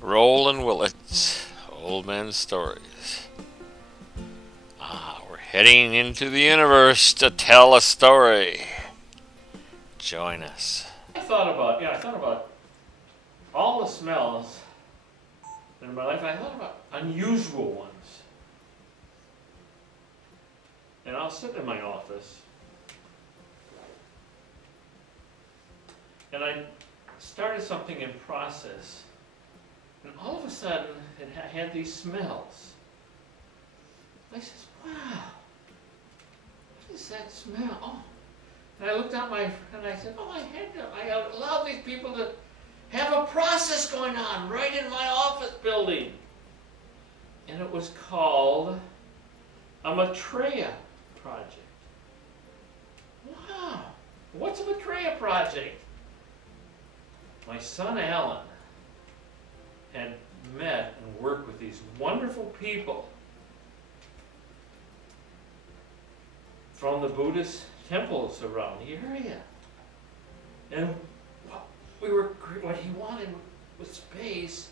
Roland Willits, Old Man Stories. We're heading into the universe to tell a story. Join us. I thought about all the smells in my life. I thought about unusual ones. And I was sitting in my office, and I started something in process. And all of a sudden, it had these smells. I says, wow, what is that smell? Oh. And I looked out and I said, oh, I allowed these people to have a process going on right in my office building. And it was called a Maitreya project. Wow, what's a Maitreya project? My son Alan had met and worked with these wonderful people from the Buddhist temples around the area. And what he wanted was space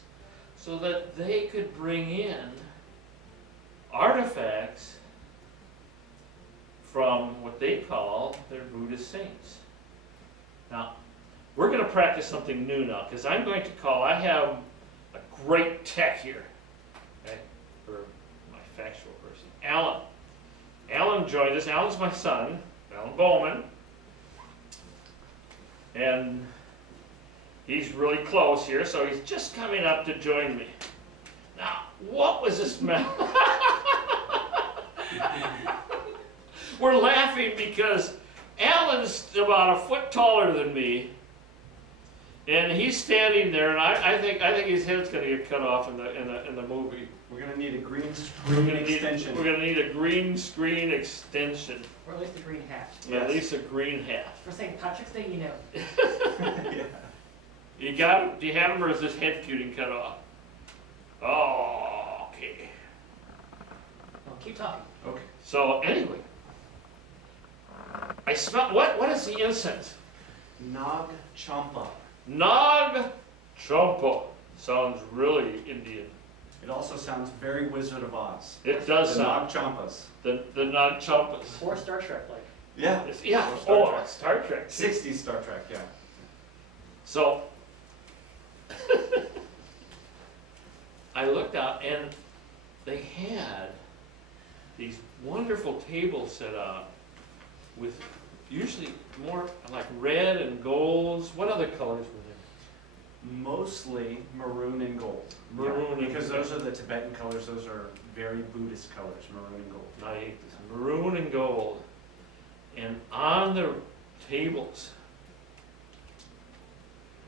so that they could bring in artifacts from what they call their Buddhist saints. Now, we're going to practice something new now, because I have a great tech here, okay, for my factual person. Alan joined us. Alan's my son, Alan Bowman, and he's really close here, so he's just coming up to join me. Now, what was the smell? We're laughing because Alan's about a foot taller than me, and he's standing there, and I think his head's going to get cut off in the movie. We're going to need a green screen extension. We're going to need a green screen extension. Or at least a green hat. Yes. At least a green hat. For St. Patrick's Day, you know. Yeah. Do you have him, or is this head cuting cut off? Oh, okay. Well, keep talking. Okay. So anyway, I smell. What is the incense? Nag Champa. Nag Champa. Sounds really Indian. It also sounds very Wizard of Oz. It does the sound. Nag Champas. The Nag Champas. Or Star Trek, like. Yeah. Yeah. Star Trek. Star Trek. 60s Star Trek, yeah. So I looked out, and they had these wonderful tables set up with usually more like red and golds. What other colors were there? Mostly maroon and gold. Maroon, yeah, because those are the Tibetan colors. Those are very Buddhist colors, maroon and gold. I ate this maroon and gold, and on the tables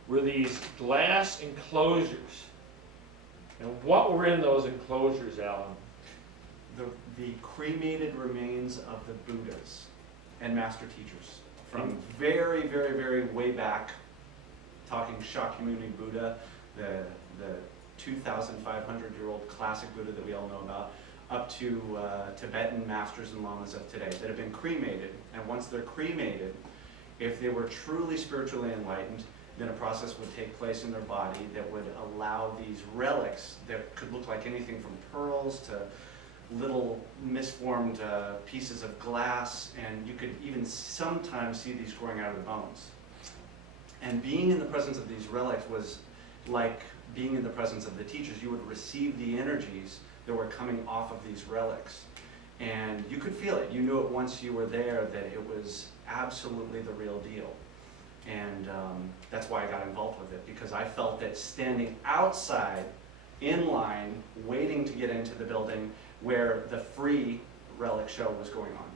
were these glass enclosures. And what were in those enclosures, Alan? The cremated remains of the Buddhas and master teachers from very, very, very way back, talking Shakyamuni Buddha, the 2,500-year-old classic Buddha that we all know about, up to Tibetan masters and lamas of today that have been cremated. And once they're cremated, if they were truly spiritually enlightened, then a process would take place in their body that would allow these relics that could look like anything from pearls to little misformed pieces of glass, and you could even sometimes see these growing out of the bones. And being in the presence of these relics was like being in the presence of the teachers. You would receive the energies that were coming off of these relics. And you could feel it. You knew it once you were there that it was absolutely the real deal. And that's why I got involved with it, because I felt that standing outside, in line, waiting to get into the building where the free relic show was going on.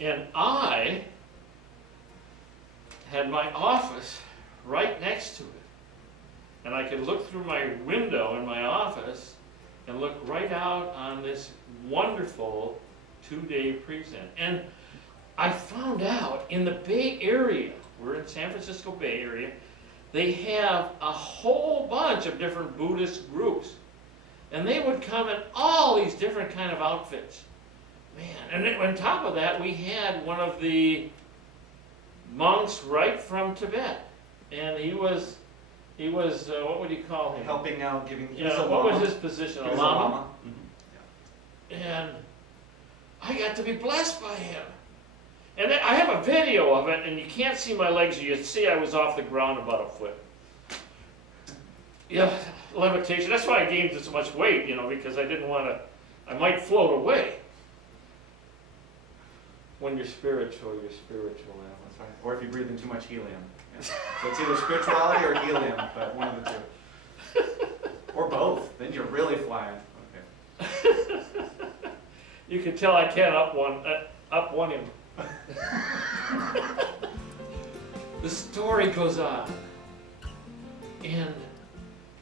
And I had my office right next to it. And I could look through my window in my office and look right out on this wonderful 2-day present. And I found out in the Bay Area, we're in San Francisco Bay Area, they have a whole bunch of different Buddhist groups. And they would come in all these different kind of outfits. Man, and then on top of that, we had one of the monks right from Tibet. And he was He was, what would you call him? Helping out, giving. He Yeah, was a what was llama. his position? He A was a llama? llama. And I got to be blessed by him. And then I have a video of it, and you can't see my legs. You see I was off the ground about a foot. Yeah, levitation. That's why I gained so much weight, you know, because I didn't want to, I might float away. When you're spiritual, you're spiritual. That's right. Or if you breathe in too much helium. Yeah. So it's either spirituality or helium, but one of the two. Or both. Then you're really flying. Okay. You can tell I can't up one him. The story goes on. And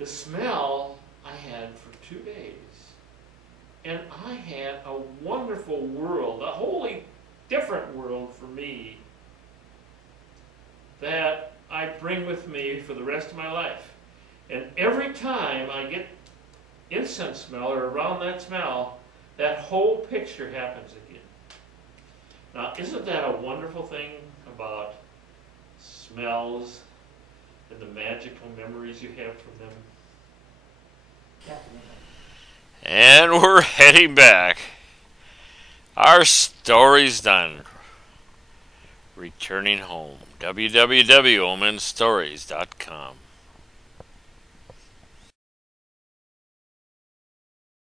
the smell I had for 2 days. And I had a wonderful world, a wholly different world for me that I bring with me for the rest of my life. And every time I get incense smell or around that smell, that whole picture happens again. Now, isn't that a wonderful thing about smells and the magical memories you have from them? Definitely. And we're heading back. Our story's done. Returning home. www.omenstories.com